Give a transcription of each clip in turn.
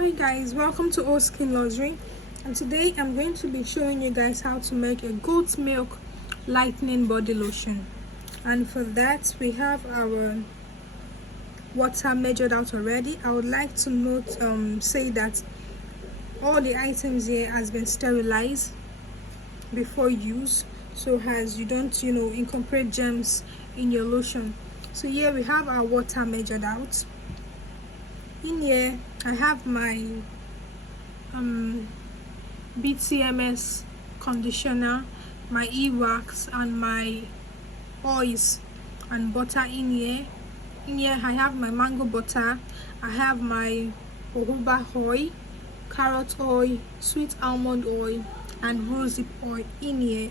Hi guys, welcome to All Skin Luxury, and today I'm going to be showing you guys how to make a goat milk lightening body lotion. And for that we have our water measured out already. I would like to say that all the items here has been sterilized before use, so as you don't incorporate germs in your lotion. So here we have our water measured out. In here I have my BTMS conditioner, my e-wax, and my oils and butter in here. In here I have my mango butter, I have my jojoba oil, carrot oil, sweet almond oil, and rosehip oil in here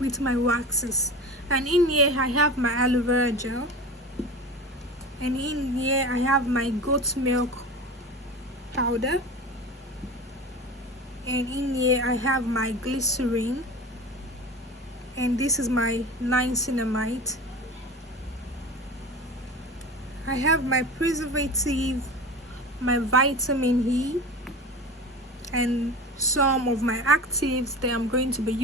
with my waxes. And in here I have my aloe vera gel, and in here I have my goat milk powder, and in here I have my glycerin, and this is my niacinamide. I have my preservative, my vitamin E, and some of my actives that I'm going to be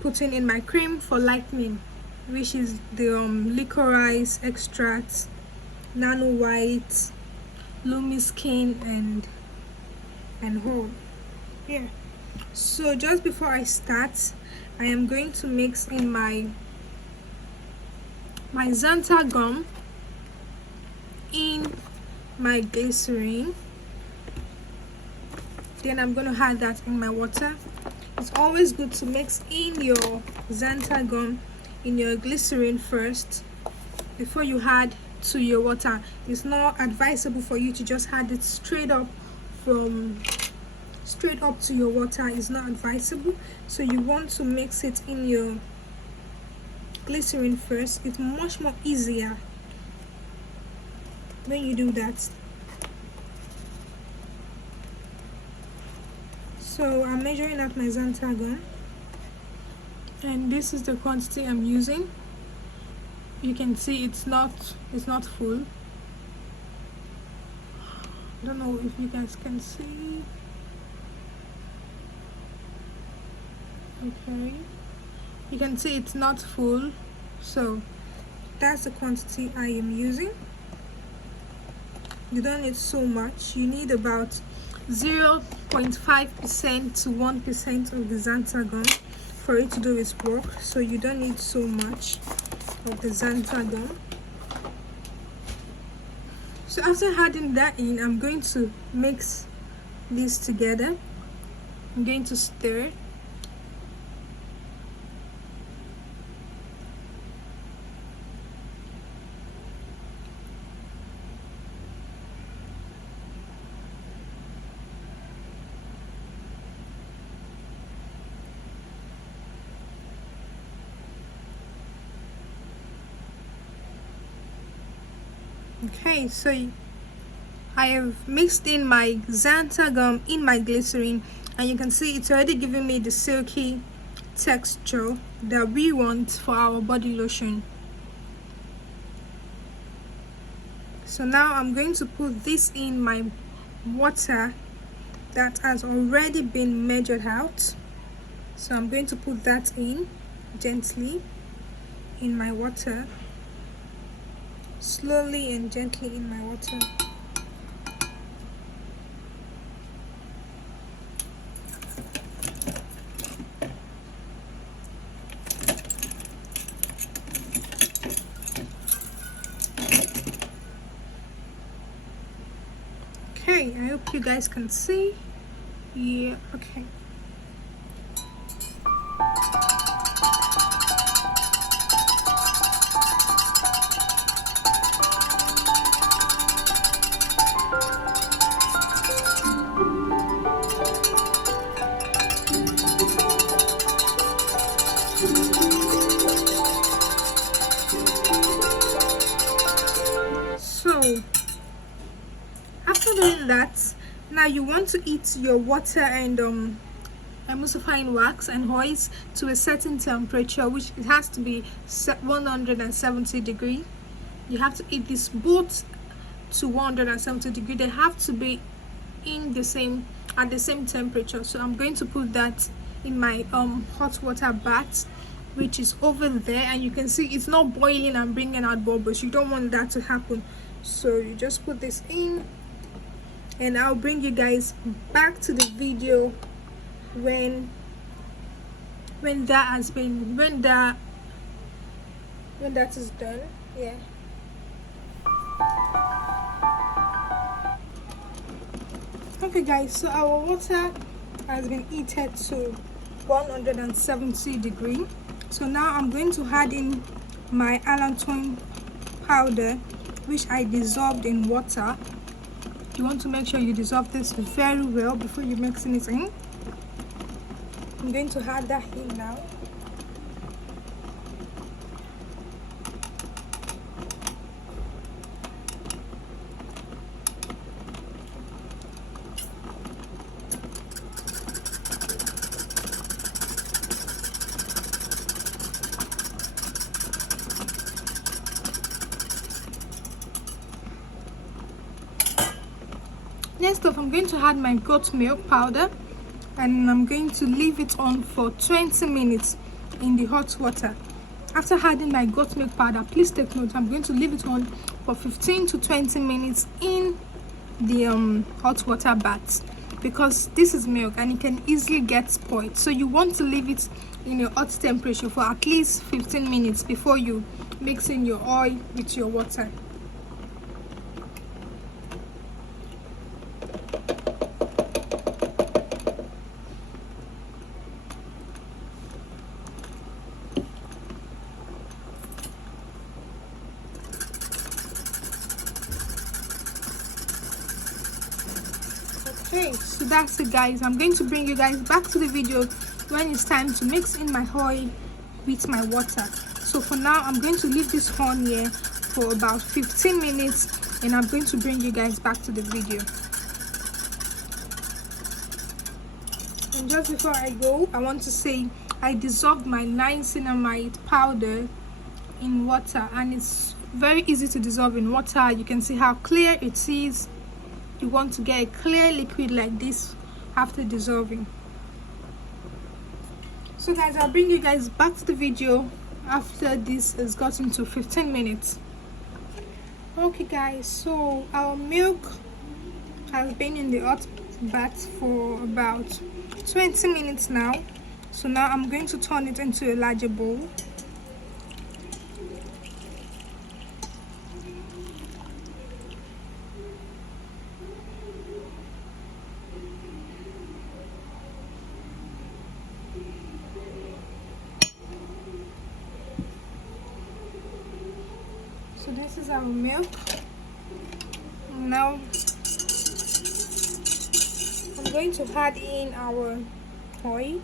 putting in my cream for lightening, which is the licorice extract, nano white, lumi skin, and whole. Yeah. So just before I start, I am going to mix in my xantha gum in my glycerin. Then I'm going to add that in my water. It's always good to mix in your xantha gum in your glycerin first before you add to your water. It's not advisable for you to just add it straight up to your water. It's not advisable. So you want to mix it in your glycerin first. It's much more easier when you do that. So I'm measuring out my xantha gum, and this is the quantity I'm using. You can see it's not full. I don't know if you guys can see. Okay, you can see it's not full, so that's the quantity I am using. You don't need so much. You need about 0.5% to 1% of the xantha gum for it to do its work, so you don't need so much of the xantha gum. So after adding that in, I'm going to mix this together. I'm going to stir. Okay, so I have mixed in my xantha gum in my glycerin, and you can see it's already giving me the silky texture that we want for our body lotion. So now I'm going to put this in my water that has already been measured out. So I'm going to put that in gently in my water, slowly and gently in my water. Okay, I hope you guys can see. Yeah, okay. So after doing that, now you want to heat your water and emulsifying wax and oils to a certain temperature, which it has to be 170 degrees. You have to heat this both to 170 degrees. They have to be in the same at the same temperature. So I'm going to put that in my hot water bath, which is over there, and you can see it's not boiling and bringing out bubbles. You don't want that to happen, so you just put this in, and I'll bring you guys back to the video when that is done. Yeah. Okay guys, so our water has been heated to 170 degrees. So now I'm going to add in my allantoin powder, which I dissolved in water. You want to make sure you dissolve this very well before you mixing it in. I'm going to add that in now. Next up, I'm going to add my goat milk powder, and I'm going to leave it on for 20 minutes in the hot water. After adding my goat milk powder, please take note, I'm going to leave it on for 15 to 20 minutes in the hot water bath, because this is milk and it can easily get spoiled. So you want to leave it in a hot temperature for at least 15 minutes before you mix in your oil with your water. Okay, so that's it guys. I'm going to bring you guys back to the video when it's time to mix in my oil with my water. So for now, I'm going to leave this on here for about 15 minutes, and I'm going to bring you guys back to the video. And just before I go, I want to say I dissolved my niacinamide powder in water, and it's very easy to dissolve in water. You can see how clear it is. You want to get a clear liquid like this after dissolving. So guys, I'll bring you guys back to the video after this has gotten to 15 minutes. Okay guys, so our milk has been in the hot bath for about 20 minutes now. So now I'm going to turn it into a larger bowl. So this is our milk. Now I'm going to add in our oil.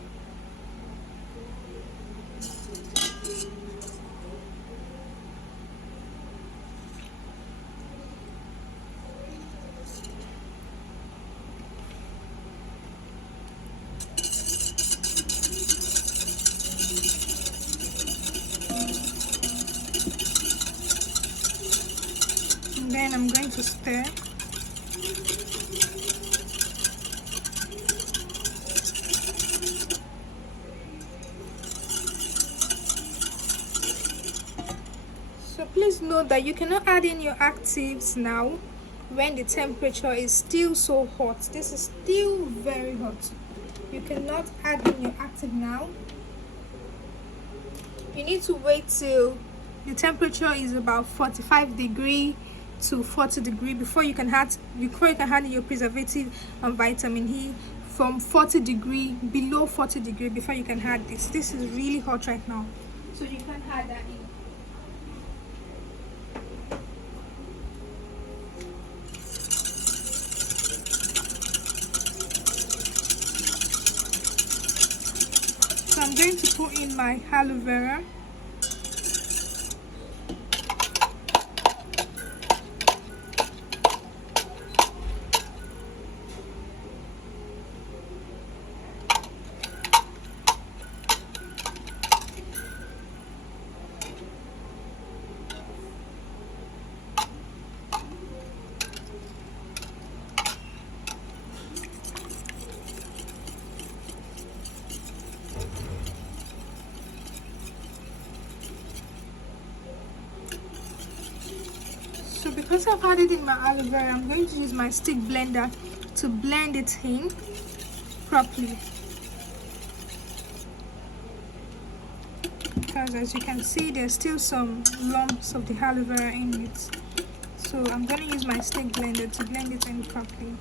Then I'm going to stir. So please note that you cannot add in your actives now when the temperature is still so hot. This is still very hot. You cannot add in your active now. You need to wait till the temperature is about 45 degrees to 40 degrees before you can add your preservative and vitamin E. From 40 degrees, below 40 degrees, before you can add this. This is really hot right now, so you can add that in. So I'm going to put in my aloe vera. So because I've added in my aloe vera, I'm going to use my stick blender to blend it in properly. Because as you can see, there's still some lumps of the aloe vera in it. So I'm going to use my stick blender to blend it in properly.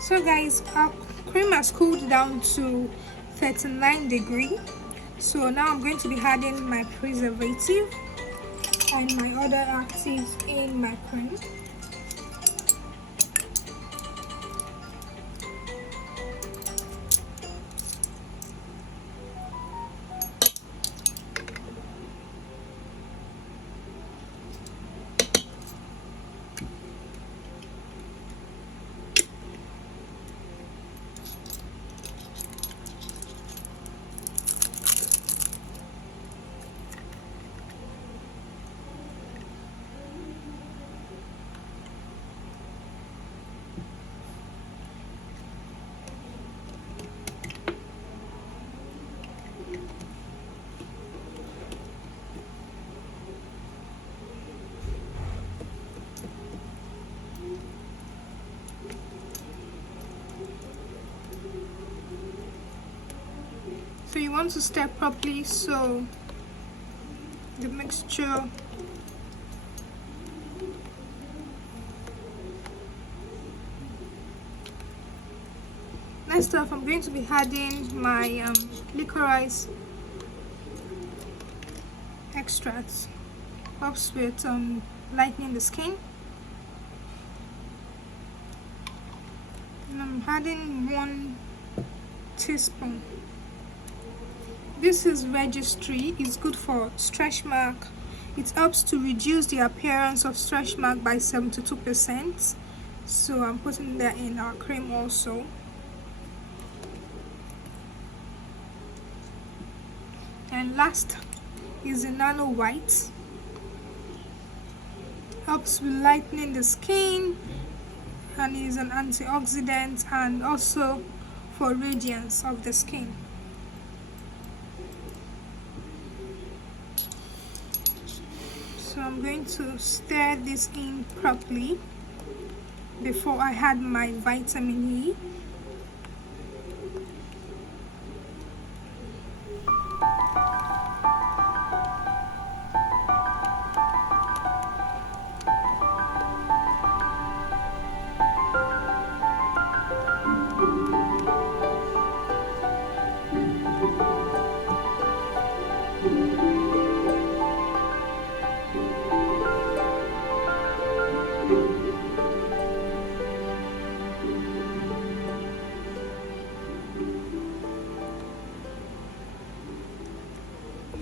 So guys, our cream has cooled down to 39 degrees. So now I'm going to be adding my preservative and my other actives in my cream. So you want to stir properly so the mixture next off, I'm going to be adding my licorice extracts. Helps with lightening the skin. And I'm adding 1 teaspoon. This is registry. It's good for stretch mark. It helps to reduce the appearance of stretch mark by 72%. So I'm putting that in our cream also. And last is the nano white. Helps with lightening the skin and is an antioxidant and also for radiance of the skin. So I'm going to stir this in properly before I add my vitamin E.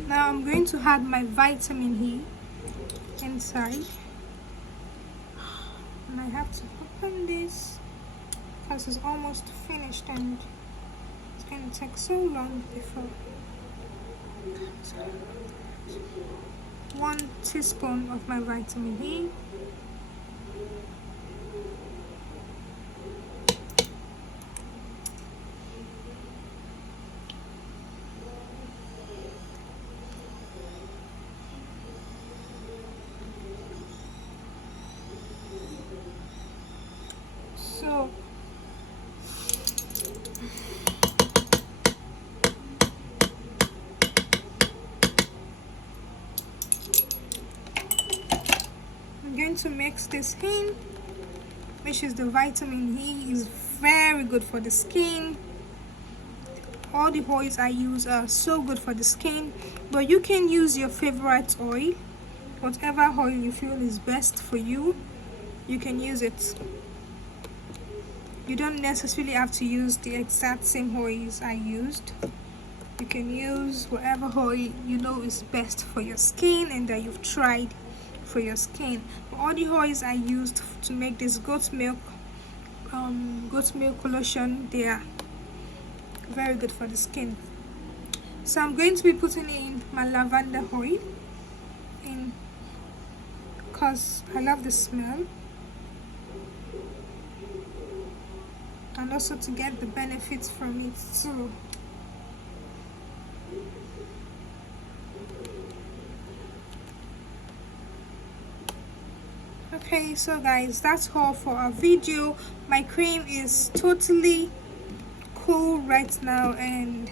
Now I'm going to add my vitamin E inside, and I have to open this because it's almost finished and it's going to take so long before. 1 teaspoon of my vitamin E. So I'm going to mix this in, which is the vitamin E. Is very good for the skin all the oils I use are so good for the skin, but you can use your favorite oil. Whatever oil you feel is best for you, you can use it. You don't necessarily have to use the exact same oils I used. You can use whatever oil you know is best for your skin and that you've tried for your skin. But all the oils I used to make this goat milk lotion, they are very good for the skin. So I'm going to be putting in my lavender oil in because I love the smell, and also to get the benefits from it too. Okay, so guys, that's all for our video. My cream is totally cool right now, and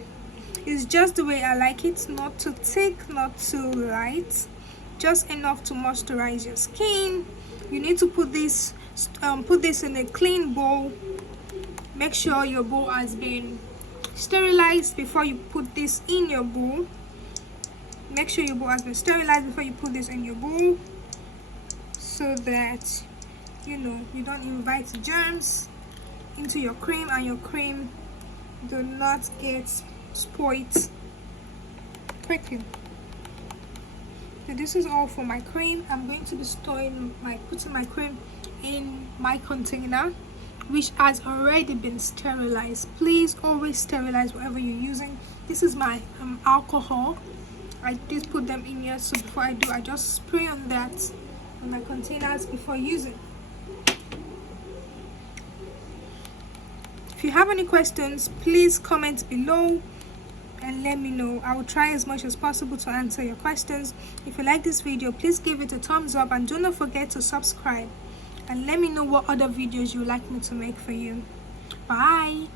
it's just the way I like it. Not too thick, not too light, just enough to moisturize your skin. You need to put this in a clean bowl. Make sure your bowl has been sterilized before you put this in your bowl. Make sure your bowl has been sterilized before you put this in your bowl, so that you don't invite germs into your cream and your cream do not get spoiled quickly. So this is all for my cream. I'm going to be putting my cream in my container, which has already been sterilized. Please always sterilize whatever you're using. This is my alcohol. I did put them in here, so before I do, I just spray on that on my containers before using. If you have any questions, please comment below and let me know. I will try as much as possible to answer your questions. If you like this video, please give it a thumbs up and do not forget to subscribe, and let me know what other videos you would like me to make for you. Bye.